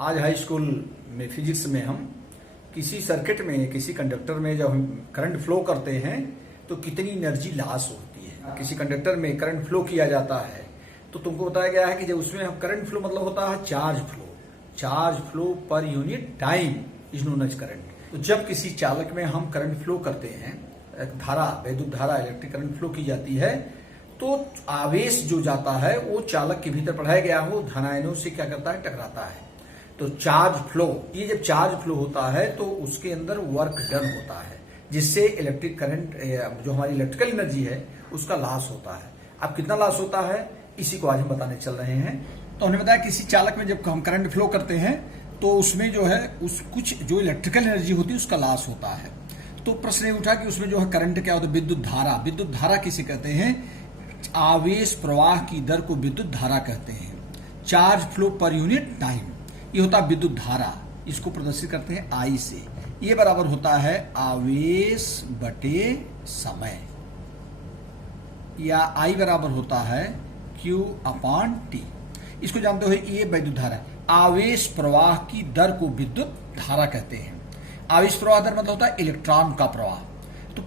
आज high school में physics में हम किसी सर्किट में किसी कंडक्टर में जब हम करंट फ्लो करते हैं तो कितनी एनर्जी लॉस होती है। किसी कंडक्टर में करंट फ्लो किया जाता है तो तुमको बताया गया है कि जब उसमें हम करंट फ्लो मतलब होता है charge flow per unit time is known as current. तो जब किसी चालक में हम करंट फ्लो करते हैं, एक धारा वैद्युत धारा इलेक्ट्रिक करंट फ्लो की जाती है तो आवेश जो जाता है वो चालक के भीतर पढ़ाया गया हो धनायनों से क्या करता है, टकराता है। तो चार्ज फ्लो, ये जब चार्ज फ्लो होता है तो उसके अंदर वर्क डन होता है जिससे इलेक्ट्रिक करंट जो हमारी इलेक्ट्रिकल एनर्जी है उसका लॉस होता है। अब कितना लॉस होता है इसी को आज हम बताने चल रहे हैं। तो हमने बताया किसी चालक में जब हम करंट फ्लो करते हैं तो उसमें जो है कुछ जो इलेक्ट्रिकल एनर्जी होती है उसका लॉस होता है। तो प्रश्न ये उठा कि उसमें जो है करंट क्या होता है, विद्युत धारा किसे कहते हैं? आवेश प्रवाह की दर को विद्युत धारा कहते हैं। Charge flow per unit time, ये होता है विद्युत धारा। इसको प्रदर्शित करते हैं आई से। ये बराबर होता है आवेश बटे समय, या आई बराबर होता है Q अपॉन T। इसको जानते हो ये विद्युत धारा। आवेश प्रवाह की दर को विद्युत धारा कहते हैं। आवेश प्रवाह दर मतलब होता है इलेक्ट्रॉन का प्रवाह। तो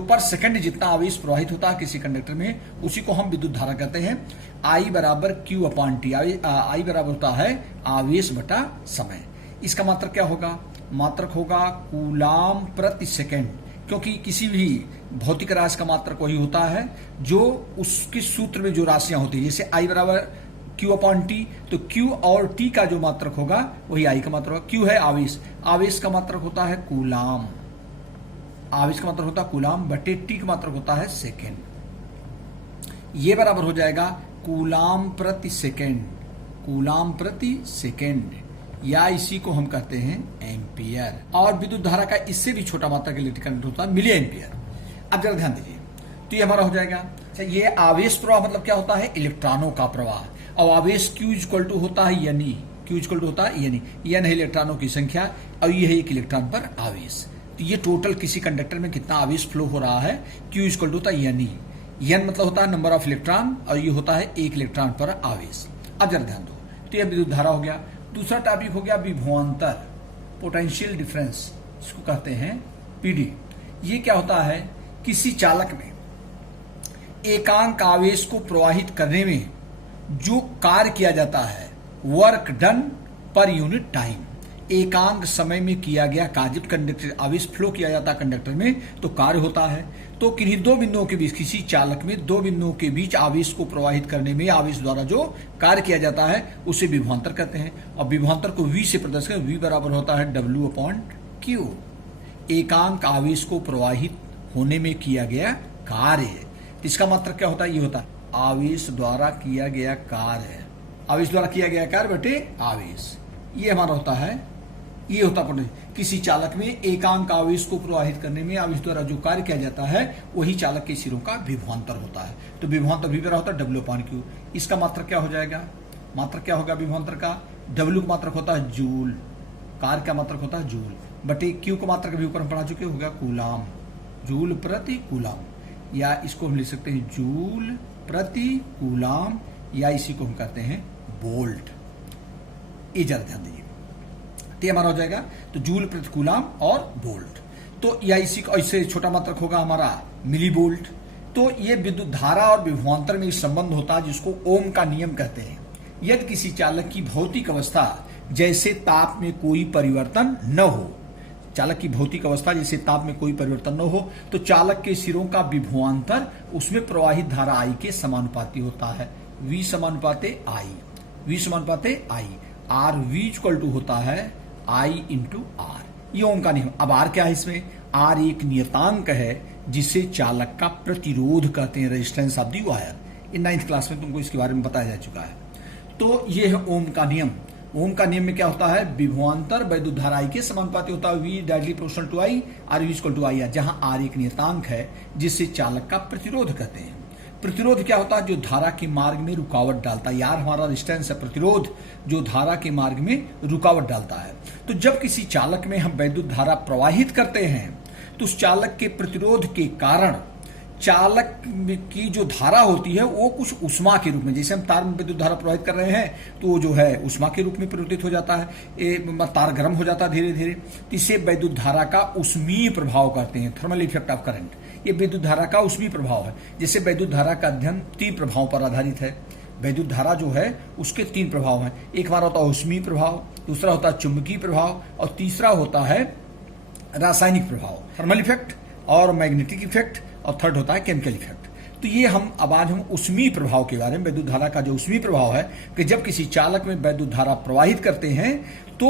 पर सेकंड जितना आवेश प्रवाहित होता है किसी कंडक्टर में उसी को हम विद्युत धारा कहते हैं। आई बराबर Q अपॉन T। आई बराबर होता है आवेश बटा समय। इसका मात्रक क्या होगा? मात्रक होगा कूलाम प्रति सेकंड, क्योंकि किसी भी भौतिक राशि का मात्रक वही होता है जो उसके सूत्र में जो राशियां होती है। जैसे आई बराबर Q अपॉन T, तो Q और T का जो मात्रक होगा वही आई का मात्रक होगा। Q है आवेश, आवेश का मात्रक होता है कूलाम, आवेश का मात्रक होता है कूलाम बटे T का मात्रक होता है सेकेंड। ये बराबर हो जाएगा कूलाम प्रति सेकेंड, कूलाम प्रति सेकेंड, या इसी को हम कहते हैं एम्पियर। और विद्युत धारा का इससे भी छोटा मात्रक इलेक्ट्रिक करंट होता है मिली एम्पियर। अब जरा ध्यान दीजिए, तो ये हमारा हो जाएगा। अच्छा, ये आवेश प्रवाह मतलब क्या होता है? इलेक्ट्रॉनों का प्रवाह। और आवेश Q इक्वल टू होता है यानी Q इक्वल टू होता है यानी यन है इलेक्ट्रॉनों की संख्या और ये है एक इलेक्ट्रॉन पर आवेश। तो ये टोटल किसी कंडक्टर में कितना आवेश फ्लो हो रहा है Q इक्वल टू होता है यानी यन मतलब होता है नंबर ऑफ इलेक्ट्रॉन और ये होता है एक इलेक्ट्रॉन पर आवेश। अब जरा ध्यान दो, तो ये विद्युत धारा हो गया। दूसरा टॉपिक हो गया विभवांतर, पोटेंशियल डिफरेंस, इसको कहते हैं पीडी। ये क्या होता है? किसी चालक में एकांक आवेश को प्रवाहित करने में जो कार्य किया जाता है वर्क डन पर यूनिट टाइम, एकांक समय में किया गया कार्य। कंडक्टर आवेश फ्लो किया जाता है कंडक्टर में तो कार्य होता है। तो किन्हीं दो बिंदुओं के बीच, किसी चालक में दो बिंदुओं के बीच आवेश को प्रवाहित करने में आवेश द्वारा जो कार्य किया जाता है उसे विभवांतर कहते हैं। और विभवांतर को V से प्रदर्शित करें, V बराबर होता है W अपॉन Q। एकांक आवेश को प्रवाहित होने में किया गया कार्य, इसका मात्रक क्या होता है? ये होता है आवेश द्वारा किया गया कार्य, आवेश द्वारा किया गया कार्य बटे आवेश। ये हमारा होता है, ये होता है किसी चालक में एकांक आवेश को प्रवाहित करने में आवेश द्वारा जो कार्य किया जाता है वही चालक के सिरों का विभवांतर होता है। तो विभवांतर V बराबर होता है W अपॉन Q। इसका मात्रक क्या हो जाएगा? मात्रक क्या होगा विभवांतर का? W का मात्रक होता है जूल, कार्य का मात्रक होता है जूल बटे Q का मात्रक भी ऊपर हम पढ़ा चुके, होगा कूलाम, जूल प्रति कूलाम, या इसको हम लिख सकते हैं जूल प्रति कूलाम, या इसी को हम कहते हैं वोल्ट। ये जरा ध्यान दीजिए, तो हमारा हो जाएगा तो जूल प्रति कूलाम और वोल्ट। तो या इसी को ऐसे छोटा मात्रक होगा हमारा मिली वोल्ट। तो ये विद्युत धारा और विभवांतर में संबंध होता है जिसको ओम का नियम कहते हैं। यदि किसी चालक की भौतिक अवस्था जैसे ताप में कोई परिवर्तन न हो, चालक की भौतिक अवस्था जैसे ताप में कोई परिवर्तन न हो तो चालक के सिरों का विभवांतर उसमें प्रवाहित धारा आई के समानुपाती होता है। V समानुपाते I, V समानुपाते I, R V equal to होता है I इंटू R। ये ओम का नियम। अब R क्या है इसमें? R एक नियतांक है जिसे चालक का प्रतिरोध कहते हैं, resistance of the wire. In 9th class में तुमको इसके बारे में बताया जा चुका है। तो ये है ओम का नियम। ओम का नियम में क्या होता है? विभवांतर वैद्युत धारा I के समानुपाती होता है, V directly proportional to I, R V equal to I है, जहां R एक नियतांक है जिसे चालक का प्रतिरोध कहते हैं। प्रतिरोध क्या होता है? जो धारा के मार्ग में रुकावट डालता है। यार हमारा रेजिस्टेंस है प्रतिरोध, जो धारा के मार्ग में रुकावट डालता है। तो जब किसी चालक में हम वैद्युत धारा प्रवाहित करते हैं तो उस चालक के प्रतिरोध के कारण चालक की जो धारा होती है वो कुछ उष्मा के रूप में, जैसे हम तार में विद्युत धारा प्रवाहित कर रहे हैं तो वो जो है उष्मा के रूप में परिवर्तित हो जाता है, तार गर्म हो जाता है धीरे धीरे। तो इसे विद्युत धारा का उष्मीय प्रभाव कहते हैं, थर्मल इफेक्ट ऑफ करंट। ये विद्युत धारा का उष्मीय प्रभाव है। जैसे विद्युत धारा का अध्ययन 3 प्रभावों पर आधारित है। विद्युत धारा जो है उसके 3 प्रभाव हैं। एक हमारा होता है उष्मीय प्रभाव, दूसरा होता है चुंबकीय प्रभाव और तीसरा होता है रासायनिक प्रभाव, थर्मल इफेक्ट और मैग्नेटिक इफेक्ट, और थर्ड होता है केमिकल इफेक्ट। तो ये आज हम उष्मीय प्रभाव के बारे में, विद्युत धारा का जो उष्मीय प्रभाव है कि जब किसी चालक में विद्युत धारा प्रवाहित करते हैं तो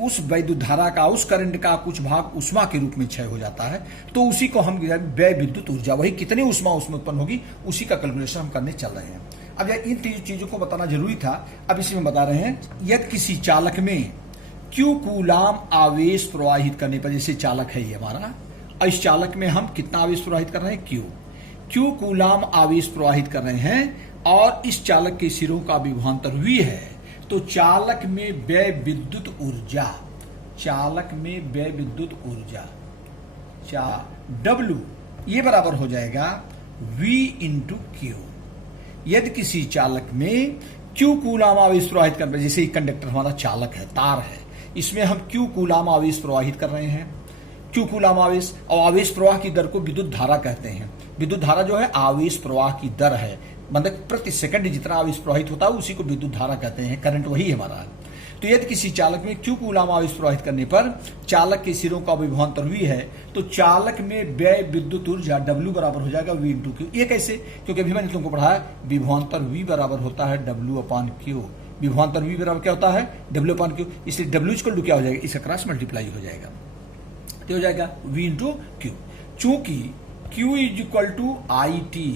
उस विद्युत धारा का, उस करंट का कुछ भाग उष्मा के रूप में क्षय हो जाता है। तो उसी को हम व्यय विद्युत ऊर्जा, वही कितनी उष्मा उसमें उत्पन्न होगी उसी का कैलकुलेशन हम करने चल रहे हैं। अब इन चीजों को बताना जरूरी था, अब इसमें बता रहे हैं यदि किसी चालक में Q कूलाम आवेश प्रवाहित करने पर, जैसे चालक है ये हमारा, और इस चालक में हम कितना आवेश प्रवाहित कर रहे हैं, Q कूलाम आवेश प्रवाहित कर रहे हैं और इस चालक के सिरों का विभवांतर V है, तो चालक में व्यय विद्युत ऊर्जा, चालक में व्यय विद्युत ऊर्जा W ये बराबर हो जाएगा V इंटू Q। यदि किसी चालक में Q कूलाम आवेश प्रवाहित कर, जैसे कंडक्टर हमारा चालक है, तार है, इसमें हम Q कूलाम आवेश प्रवाहित कर रहे हैं, Q कूलाम आवेश, और आवेश प्रवाह की दर को विद्युत धारा कहते हैं। विद्युत धारा जो है आवेश प्रवाह की दर है, मतलब प्रति सेकंड जितना आवेश प्रवाहित होता है उसी को विद्युत धारा कहते हैं, करंट वही हमारा है। तो यदि किसी चालक में Q कूलाम आवेश प्रवाहित करने पर चालक के सिरों का विभवांतर V है, तो चालक में व्यय विद्युत ऊर्जा W बराबर हो जाएगा V इंटू Q। ये कैसे? क्योंकि अभी मैंने तुमको पढ़ाया विभवांतर V बराबर होता है W अपॉन Q। विभवांतर V बराबर क्या होता है, W अपॉन Q, इसलिए W इक्वल टू क्या हो जाएगा, इसका क्रॉस मल्टीप्लाई हो जाएगा, तो हो जाएगा V इंटू Q। चूंकि Q is equal to I T,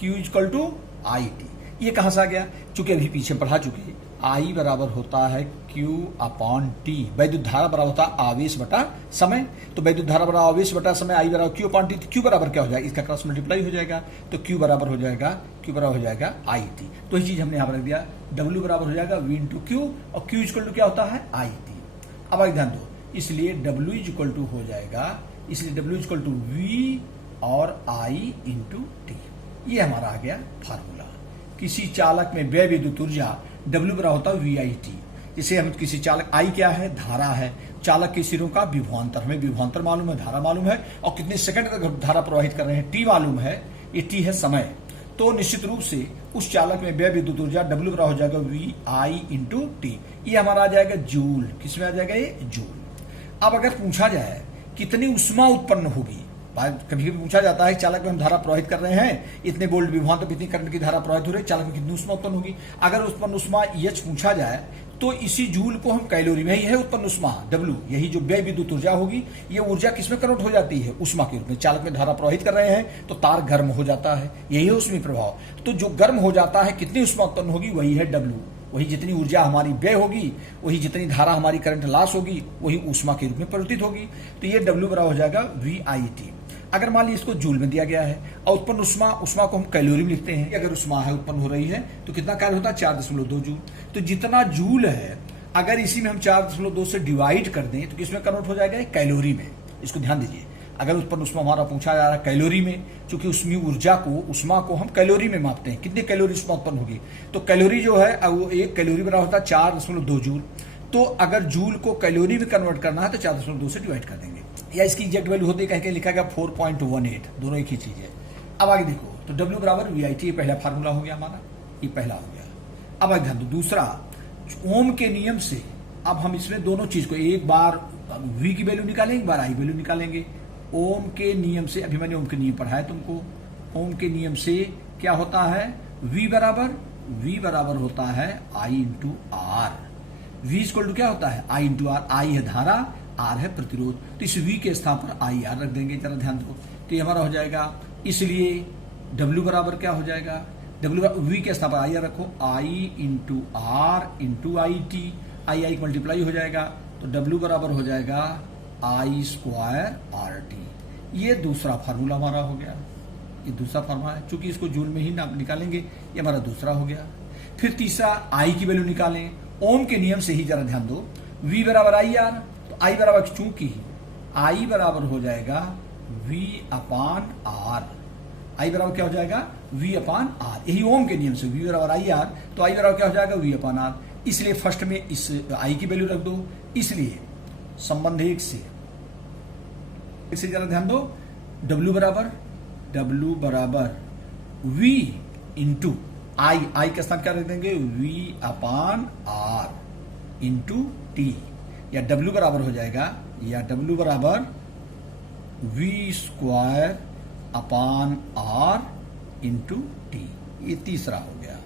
Q is equal to I T, ये कहां से आ गया, चूंकि अभी पीछे पढ़ा चुके, I बराबर होता है Q अपॉन T, वैद्युत धारा बराबर होता है आवेश बटा समय, तो वैद्युत धारा बराबर आवेश बटा समय, I बराबर Q अपॉन T, Q बराबर क्या हो जाएगा, इसका क्रॉस मल्टीप्लाई हो जाएगा, तो Q बराबर हो जाएगा आई टी। तो ये चीज हमने यहाँ पर रख दिया, W बराबर हो जाएगा V इंटू Q, और Q इक्वल टू क्या होता है आई टी। अब आगे ध्यान दो, इसलिए W इक्वल टू हो जाएगा, इसलिए W इक्वल टू V और I इंटू टी। ये हमारा आ गया फार्मूला। किसी चालक में व्यय विद्युत ऊर्जा W बराबर होता है VIT। जैसे हम किसी चालक, I क्या है, धारा है, चालक के सिरों का विभवांतर, हमें विभवांतर मालूम है, धारा मालूम है, और कितने सेकंड तक धारा प्रवाहित कर रहे हैं T मालूम है, ये T है समय। तो निश्चित रूप से उस चालक में व्यय विद्युत ऊर्जा W बराबर हो जाएगा VI इंटू टी। ये हमारा आ जाएगा जूल, किसमें आ जाएगा ये, जूल। अब अगर पूछा जाए कितनी उष्मा उत्पन्न होगी, कभी कभी पूछा जाता है चालक में हम धारा प्रवाहित कर रहे हैं, इतने वोल्ट विभवांतर तो इतनी करंट की धारा प्रवाहित हो रही है, चालक में कितनी उष्मा उत्पन्न होगी। अगर उत्पन्न उष्मा H पूछा जाए तो इसी जूल को हम कैलोरी में, ही है उत्पन्न उष्मा W, यही जो व्यय विद्युत ऊर्जा होगी, ये ऊर्जा किसमें कन्वर्ट हो जाती है, उष्मा के रूप में। चालक में धारा प्रवाहित कर रहे हैं तो तार गर्म हो जाता है, यही है उष्मीय प्रभाव। तो जो गर्म हो जाता है, कितनी उष्मा उत्पन्न होगी, वही है W। वही जितनी ऊर्जा हमारी व्यय होगी, वही जितनी धारा हमारी करंट लॉस होगी, वही उष्मा के रूप में परिवर्तित होगी। तो ये W बराबर हो जाएगा VIT। अगर मान ली इसको जूल में दिया गया है और उत्पन्न उष्मा को हम कैलोरी में लिखते हैं, अगर उष्मा है उत्पन्न हो रही है तो कितना कार्य होता है, 4.2 जूल। तो जितना जूल है अगर इसी में हम 4.2 से डिवाइड कर दें तो किसमें कन्वर्ट हो जाएगा, कैलोरी में। इसको ध्यान दीजिए, अगर उत्पन्न उष्मा हमारा पूछा जा रहा है कैलोरी में, क्योंकि उसमें ऊर्जा को, उष्मा को हम कैलोरी में मापते हैं, कितनी कैलोरी उष्मा उत्पन्न होगी। तो कैलोरी जो है वो 1 कैलोरी बराबर होता है 4.2 जूल। तो अगर जूल को कैलोरी में कन्वर्ट करना है तो 4.2 से डिवाइड कर देंगे, या इसकी एग्जैक्ट वैल्यू होती है, कहीं लिखा गया 4.18, दोनों एक ही चीज है। अब आगे देखो, तो W बराबर VIT, पहला फार्मूला हो गया हमारा, ये पहला हो गया। अब आगे ध्यान दो, दूसरा ओम के नियम से अब हम इसमें दोनों चीज को, एक बार V की वैल्यू निकालेंगे, एक बार I वैल्यू निकालेंगे। ओम के नियम से, अभी मैंने ओम के नियम पढ़ाया तुमको, ओम के नियम से क्या होता है, V बराबर होता है I into R। V equal to क्या होता है, I इंटू R। I है धारा, R है प्रतिरोध, तो इस V के स्थान पर IR रख देंगे, जरा ध्यान दो। तो ये हमारा हो जाएगा, इसलिए W बराबर क्या हो जाएगा, V के स्थान पर IR रखो, I into R into IT, I multiply हो जाएगा, तो W बराबर हो जाएगा I स्क्वायर RT। ये दूसरा फार्मूला हमारा हो गया, ये दूसरा फार्मूला है, चूंकि इसको जूल में ही निकालेंगे, ये हमारा दूसरा हो गया। फिर तीसरा I की वैल्यू निकालें, ओम के नियम से ही, जरा ध्यान दो, V बराबर IR, तो I बराबर, चूंकि I बराबर हो जाएगा V अपॉन R। आई बराबर क्या हो जाएगा, V अपान आर। यही ओम के नियम से V बराबर आई आर, तो आई बराबर क्या हो जाएगा, V अपान आर। इसलिए फर्स्ट में इस आई की वैल्यू रख दो। इसलिए संबंध एक से जरा ध्यान दो, W बराबर V इंटू आई के स्थान क्या रख देंगे, V upon R into T, या W बराबर हो जाएगा, या W बराबर V square upon R into T. ये तीसरा हो गया।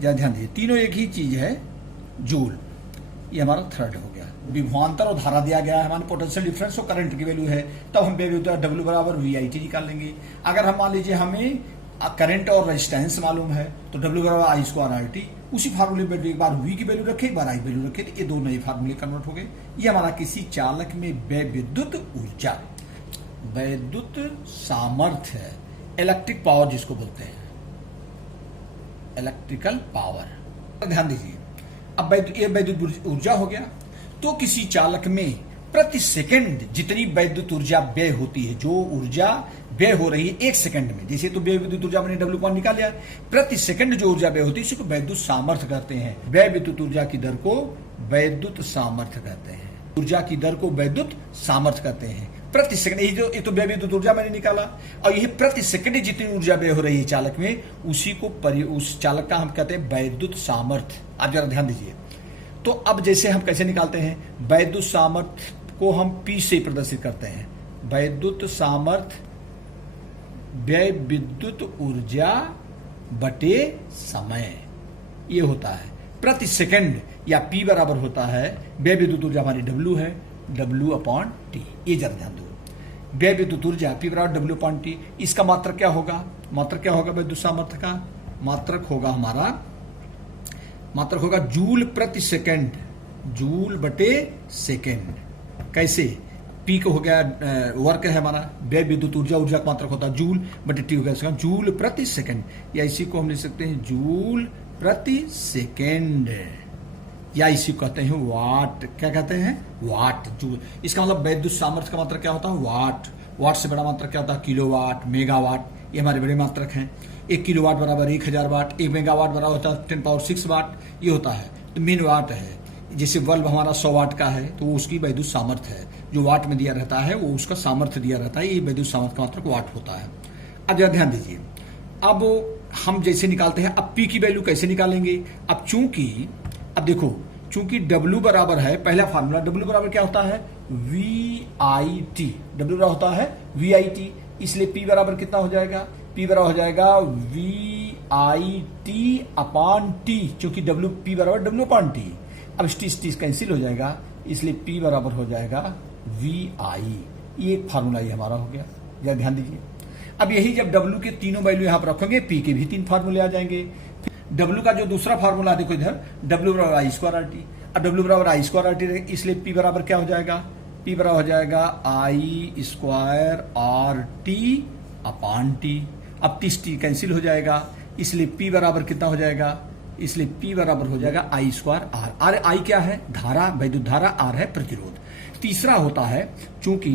जरा ध्यान दीजिए, तीनों एक ही चीज है, जूल। ये हमारा थर्ड हो गया। विभवांतर और धारा दिया गया है, हमारे पोटेंशियल डिफरेंस और करंट की वैल्यू है, तब हम W बराबर VIT निकाल लेंगे। अगर हम मान लीजिए हमें करंट और रेजिस्टेंस मालूम है, तो W बराबर आई स्क्वायर RT, उसी फार्मूले में एक बार V की वैल्यू रखे, एक बार आई वैल्यू रखे, तो ये दो नए फार्मूले कन्वर्ट हो गए। ये हमारा किसी चालक में विद्युत ऊर्जा, वैद्युत सामर्थ्य है, इलेक्ट्रिक पावर जिसको बोलते हैं, इलेक्ट्रिकल पावर। ध्यान दीजिए, अब ये वैद्युत ऊर्जा हो गया, तो किसी चालक में प्रति सेकंड जितनी वैद्युत ऊर्जा व्यय होती है, जो ऊर्जा व्यय हो रही है एक सेकंड में, जैसे तो व्यय विद्युत ऊर्जा मैंने W पॉइंट निकाल लिया, प्रति सेकंड जो ऊर्जा व्यय होती है इसी को वैद्युत सामर्थ्य कहते हैं। व्यय विद्युत ऊर्जा की दर को वैद्युत सामर्थ्य कहते हैं। ऊर्जा की दर को वैद्युत सामर्थ्य कहते हैं। प्रति सेकंड, ये तो व्यय विद्युत ऊर्जा मैंने निकाला, और यही प्रति सेकंड जितनी ऊर्जा व्यय हो रही है चालक में, उसी को उस चालक का हम कहते हैं वैद्युत सामर्थ्य। आप जरा ध्यान दीजिए, तो अब जैसे हम कैसे निकालते हैं, वैद्युत सामर्थ्य को हम P से प्रदर्शित करते हैं। वैद्युत सामर्थ्य व्यय विद्युत ऊर्जा बटे समय, ये होता है प्रति सेकंड, या P बराबर होता है व्यय विद्युत ऊर्जा हमारी W है, W अपॉन टी। ये जरा ध्यान दो, व्यय विद्युत ऊर्जा P बराबर W अपॉन टी। इसका मात्रक क्या होगा, मात्रक क्या होगा वैद्युत सामर्थ्य का, मात्रक होगा हमारा, मात्रक होगा जूल प्रति सेकंड, जूल बटे सेकंड। कैसे, P को हो गया वर्क है हमारा, व्यय विद्युत ऊर्जा, ऊर्जा का मात्रक होता है जूल, बटे T हो गया जूल प्रति सेकंड, या इसी को हम लिख सकते हैं जूल प्रति सेकंड, या इसी को कहते हैं वाट। क्या कहते हैं, वाट, जूल। इसका मतलब वैद्युत सामर्थ्य का मात्रक क्या होता है, वाट। वाट से बड़ा मात्रक क्या होता है, किलोवाट, मेगावाट, ये हमारे बड़े मात्रक हैं। 1 किलोवाट बराबर 1000 वाट, 1 मेगावाट बराबर होता है 10⁶ वाट, ये होता है। तो मेन वाट है, जैसे बल्ब हमारा 100 वाट का है, तो वो उसकी वैद्युत सामर्थ्य है, जो वाट में दिया रहता है वो उसका सामर्थ्य दिया रहता है, ये वैद्युत सामर्थ्य का मात्रक वाट होता है। अब जरा ध्यान दीजिए, अब हम जैसे निकालते हैं, अब P की वैल्यू कैसे निकालेंगे। अब चूंकि, अब देखो, चूंकि W बराबर है, पहला फार्मूला W बराबर क्या होता है, VIT, W बराबर होता है VIT, इसलिए P बराबर कितना हो जाएगा, P बराबर हो जाएगा VIT अपान T, क्योंकि P बराबर W अपान T। अब T कैंसिल हो जाएगा, इसलिए P बराबर हो जाएगा VI। ये एक फार्मूला ये हमारा हो गया, जरा ध्यान दीजिए। अब यही जब W के तीनों वैल्यू यहां पर रखेंगे, P के भी 3 फार्मूले आ जाएंगे। W का जो दूसरा फार्मूला देखो इधर, W बराबर आई स्क्वायर RT, अब W बराबर आई स्क्वायर RT, इसलिए P बराबर क्या हो जाएगा, P बराबर हो जाएगा आई स्क्वायर RT अपान T। अब T कैंसिल हो जाएगा, इसलिए P बराबर कितना हो जाएगा, इसलिए P बराबर हो जाएगा आई स्क्वायर R। आई क्या है, धारा, वैद्युत धारा, R है प्रतिरोध। तीसरा होता है, चूंकि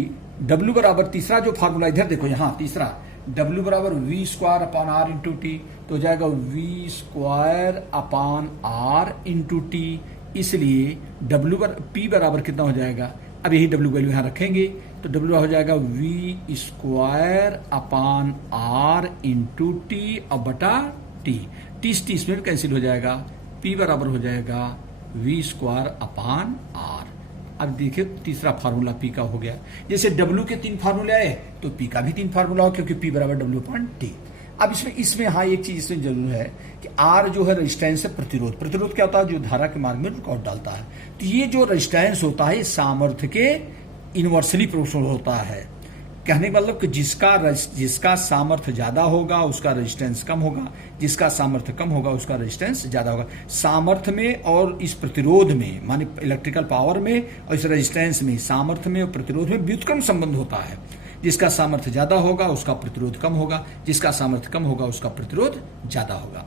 W बराबर, तीसरा जो फार्मूला इधर देखो यहाँ, तीसरा W बराबर V स्क्वायर अपान R इंटू टी, तो हो जाएगा V स्क्वायर अपान R इंटू टी, इसलिए P बराबर कितना हो जाएगा, अब यही W वैल्यू यहाँ रखेंगे, तो W हो जाएगा V स्क्वायर अपान R इंटू टी और बटा टी। टी इसमें कैंसिल हो जाएगा, P बराबर हो जाएगा V स्क्वायर अपान R। अब देखिए तीसरा फार्मूला P का हो गया। जैसे W के 3 फार्मूले आए, तो P का भी 3 फार्मूला हो, क्योंकि P बराबर W अपॉन T। अब इसमें हाँ एक चीज इसमें जरूर है कि R जो है रेजिस्टेंस है, प्रतिरोध। प्रतिरोध क्या होता है, जो धारा के मार्ग में रुकावट डालता है। तो ये जो रेजिस्टेंस होता है, सामर्थ्य के इनवर्सली प्रोपोर्शनल होता है। कहने का मतलब कि जिसका सामर्थ्य ज्यादा होगा उसका रेजिस्टेंस कम होगा, जिसका सामर्थ्य कम होगा उसका रेजिस्टेंस ज्यादा होगा। सामर्थ्य में और इस प्रतिरोध में, माने इलेक्ट्रिकल पावर में और इस रेजिस्टेंस में, सामर्थ्य में और प्रतिरोध में व्युत्क्रम संबंध होता है। जिसका सामर्थ्य ज्यादा होगा उसका प्रतिरोध कम होगा, जिसका सामर्थ्य कम होगा उसका प्रतिरोध ज्यादा होगा।